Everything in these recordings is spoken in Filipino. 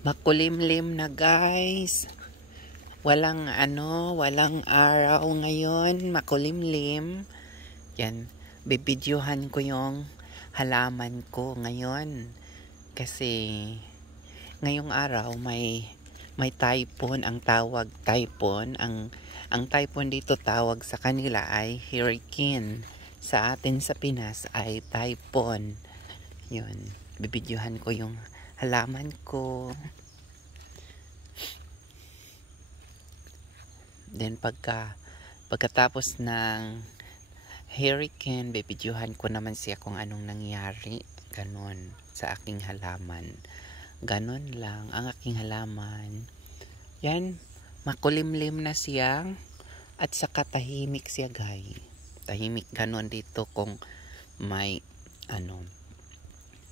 Makulimlim na guys. Walang araw ngayon. Makulimlim. Yan, bibidyohan ko yung halaman ko ngayon. Kasi ngayong araw may typhoon, ang tawag typhoon. Ang typhoon dito tawag sa kanila ay hurricane. Sa atin sa Pinas ay typhoon. Yun, bibidyohan ko yung halaman ko. Then pagkatapos ng hurricane, bibidyohan ko naman siya kung anong nangyari. Ganon sa aking halaman. Ganon lang ang aking halaman. Yan, makulimlim na siya. At saka tahimik siya guys. Tahimik ganon dito kung may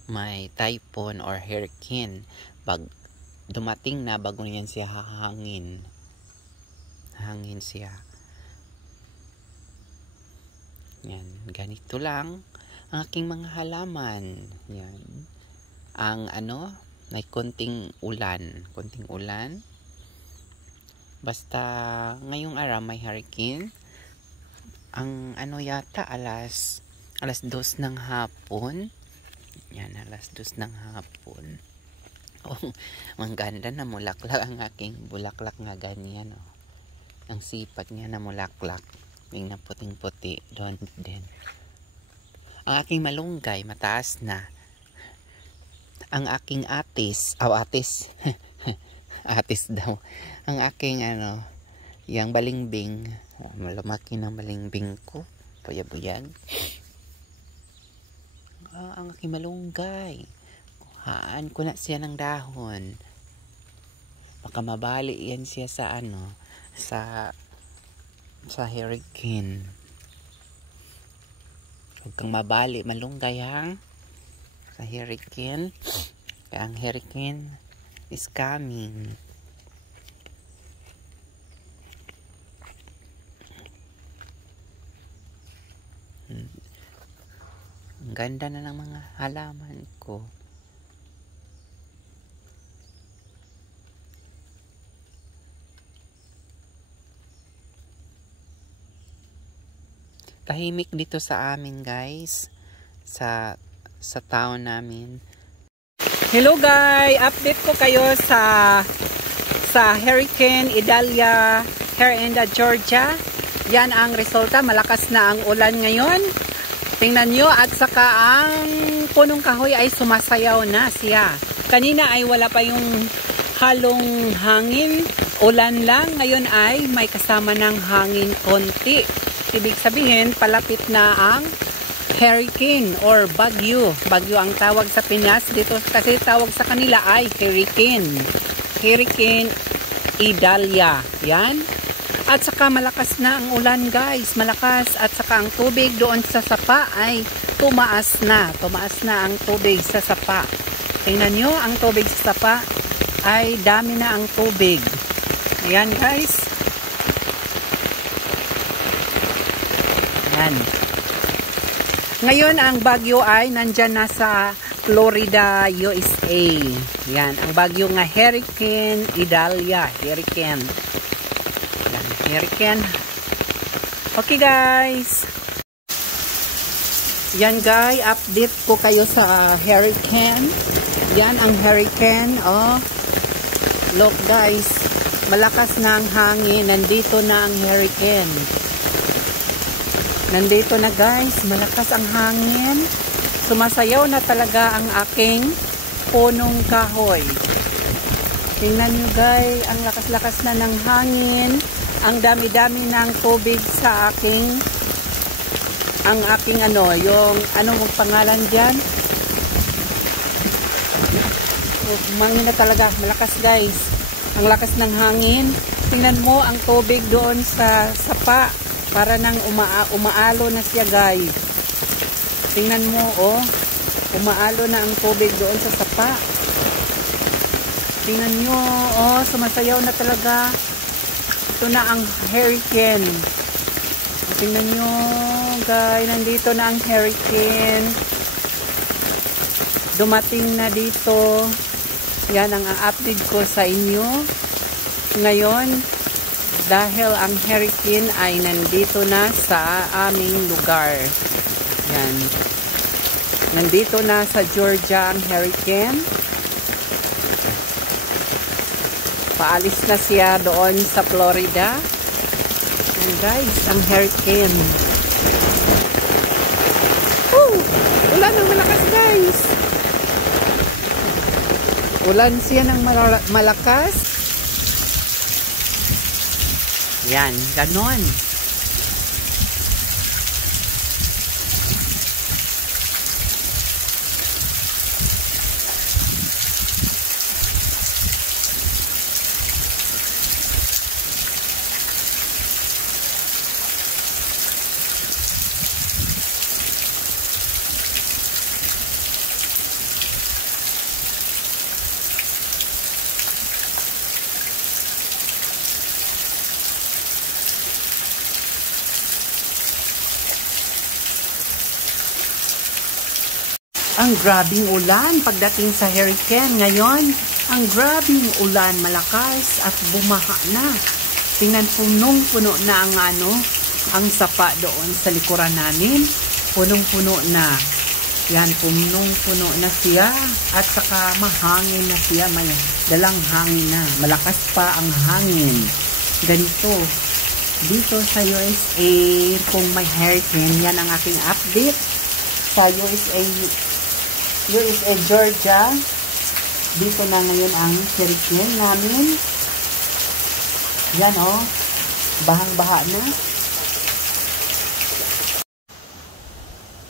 may typhoon or hurricane. Dumating na bago niyan siya hahangin. Hangin siya. Yan, ganito lang ang aking mga halaman. Yan. Ang may konting ulan. Basta ngayong araw may hurricane. Ang yata alas 2 ng hapon. Yan, alas 2 ng hapon. Oh, mangganda na mulaklak ang aking bulaklak nga ganyan. Oh. Ang sipat niya na mulaklak. Yung na puting-puti. Doon din. Ang aking malunggay, mataas na. Ang aking atis. Atis. Atis daw. Ang aking yung balimbing. Malumaki ng balimbing ko. Puyab-buyag. Ang aking malunggay. Kuhaan ko na siya ng dahon. Baka mabali yan siya sa sa hurricane. Huwag kang mabali malunggay ha. Sa hurricane. Kaya ang hurricane is coming. Ang ganda na ng mga halaman ko. Tahimik dito sa amin guys. Sa town namin. Hello guys! Update ko kayo sa Hurricane Idalia here in Georgia. Yan ang resulta. Malakas na ang ulan ngayon. Tingnan nyo, at saka ang punong kahoy ay sumasayaw na siya. Kanina ay wala pa yung halong hangin, ulan lang. Ngayon ay may kasama ng hangin konti. Ibig sabihin, palapit na ang hurricane or bagyo. Bagyo ang tawag sa Pinas. Dito kasi tawag sa kanila ay hurricane. Hurricane Idalia. Yan. At saka malakas na ang ulan guys, malakas. At saka ang tubig doon sa sapa ay tumaas na. Tumaas na ang tubig sa sapa. Tingnan nyo, ang tubig sa sapa ay dami na ang tubig. Ayan guys. Ayan. Ngayon ang bagyo ay nandyan na sa Florida, USA. Ayan, ang bagyo nga Hurricane Idalia. Hurricane. Hurricane. Okay guys. Yan guys, update ko kayo sa hurricane. Yan ang hurricane. Oh. Look guys, malakas na ang hangin. Nandito na ang hurricane. Nandito na guys, malakas ang hangin. Sumasayaw na talaga ang aking punong kahoy. Tingnan nyo guys, ang lakas-lakas na ng hangin. Ang dami-dami ng tubig sa aking yung mong pangalan dyan. Mangin na talaga, malakas guys. Ang lakas ng hangin. Tingnan mo ang tubig doon sa sapa. Para nang umaalo na siya guys. Tingnan mo oh. Umaalo na ang tubig doon sa sapa. Tingnan nyo oh, sumasayaw na talaga. Ito na ang hurricane. Tingnan nyo guys, nandito na ang hurricane. Dumating na dito. Yan ang update ko sa inyo ngayon, dahil ang hurricane ay nandito na sa aming lugar. Yan. Nandito na sa Georgia ang hurricane. Paalis na siya doon sa Florida. And guys, ang hurricane. Ulan ng malakas, guys. Ulan siya ng malakas. Yan, ganon. Ang grabing ulan pagdating sa hurricane ngayon. Ang grabing ulan, malakas at bumaha na. Tingnan, punong-puno na ang sapa doon sa likuran namin. Punong-puno na. Yan, punong-puno na siya. At saka mahangin na siya. May dalang hangin na. Malakas pa ang hangin. Ganito. Dito sa USA, kung may hurricane, yan ang aking update. Sa USA, Georgia, dito na ngayon ang hurricane namin. Yan bahang-baha na.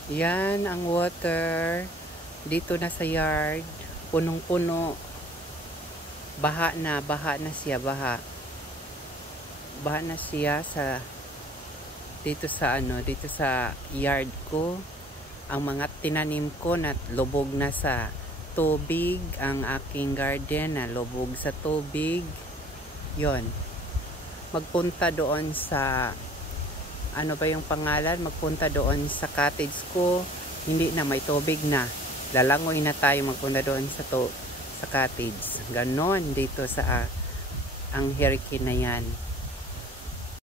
Yan ang water dito na sa yard, punong-puno. Baha na siya, baha na siya sa dito sa yard ko. Ang mga tinanim ko na lubog na sa tubig. Ang aking garden na lubog sa tubig. Yon. Magpunta doon sa, ano ba yung pangalan? Magpunta doon sa cottage ko. Hindi na, may tubig na. Lalangoy na tayo magpunta doon sa cottage. Ganon dito sa ang hurricane na yan.